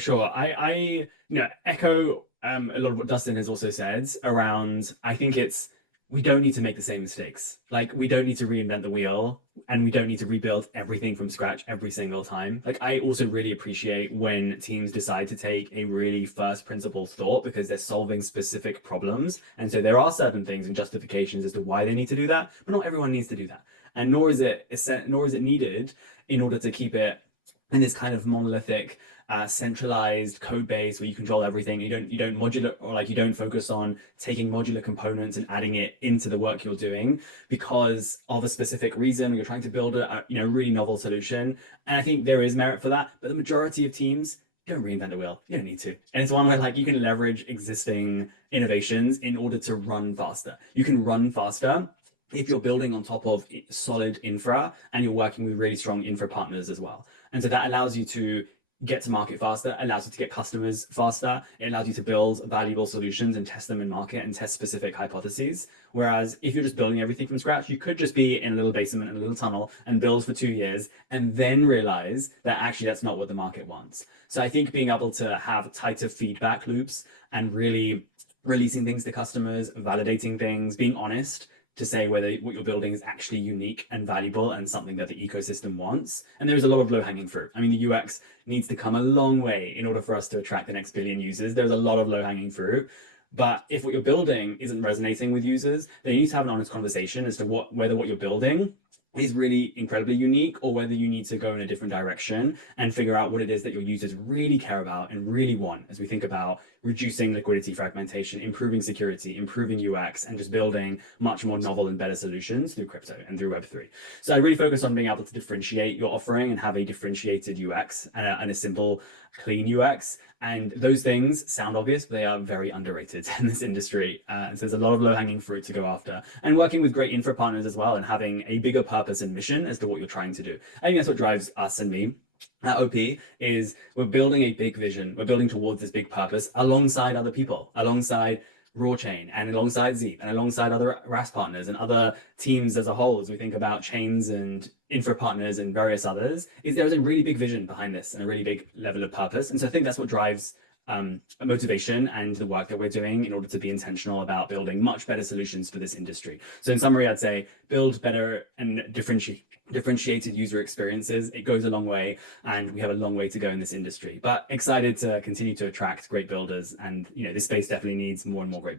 for sure. Echo a lot of what Dustin has also said around, I think we don't need to make the same mistakes. Like, we don't need to reinvent the wheel, and we don't need to rebuild everything from scratch every single time. Like, I also really appreciate when teams decide to take a really first principles thought because they're solving specific problems. And so there are certain things and justifications as to why they need to do that, but not everyone needs to do that. And nor is it needed in order to keep it in this kind of monolithic centralized code base where you control everything. You don't modular, or like you don't focus on taking modular components and adding it into the work you're doing because of a specific reason, or you're trying to build a really novel solution. And I think there is merit for that, but the majority of teams don't reinvent the wheel. You don't need to. And it's one where like you can leverage existing innovations in order to run faster. You can run faster if you're building on top of solid infra and you're working with really strong infra partners as well. And so that allows you to get to market faster, allows you to get customers faster. It allows you to build valuable solutions and test them in market and test specific hypotheses. Whereas if you're just building everything from scratch, you could just be in a little basement, in a little tunnel and build for 2 years and then realize that actually that's not what the market wants. So I think being able to have tighter feedback loops and really releasing things to customers, validating things, being honest, to say whether what you're building is actually unique and valuable and something that the ecosystem wants. And there's a lot of low-hanging fruit. I mean, the UX needs to come a long way in order for us to attract the next billion users. There's a lot of low-hanging fruit. But if what you're building isn't resonating with users, then you need to have an honest conversation as to whether what you're building is really incredibly unique or whether you need to go in a different direction and figure out what it is that your users really care about and really want as we think about reducing liquidity fragmentation, improving security, improving UX, and just building much more novel and better solutions through crypto and through Web3. So I really focus on being able to differentiate your offering and have a differentiated UX and a simple, clean UX. And those things sound obvious, but they are very underrated in this industry. So there's a lot of low-hanging fruit to go after. And working with great infra partners as well and having a bigger purpose and mission as to what you're trying to do. I think that's what drives us and me at OP is we're building a big vision. We're building towards this big purpose alongside other people, alongside Rawchain and alongside Zeeve and alongside other RAS partners and other teams as a whole, as we think about chains and infra partners and various others, is there's a really big vision behind this and a really big level of purpose. And so I think that's what drives motivation and the work that we're doing in order to be intentional about building much better solutions for this industry. So in summary, I'd say build better and differentiated user experiences. It goes a long way and we have a long way to go in this industry, but excited to continue to attract great builders. And this space definitely needs more and more great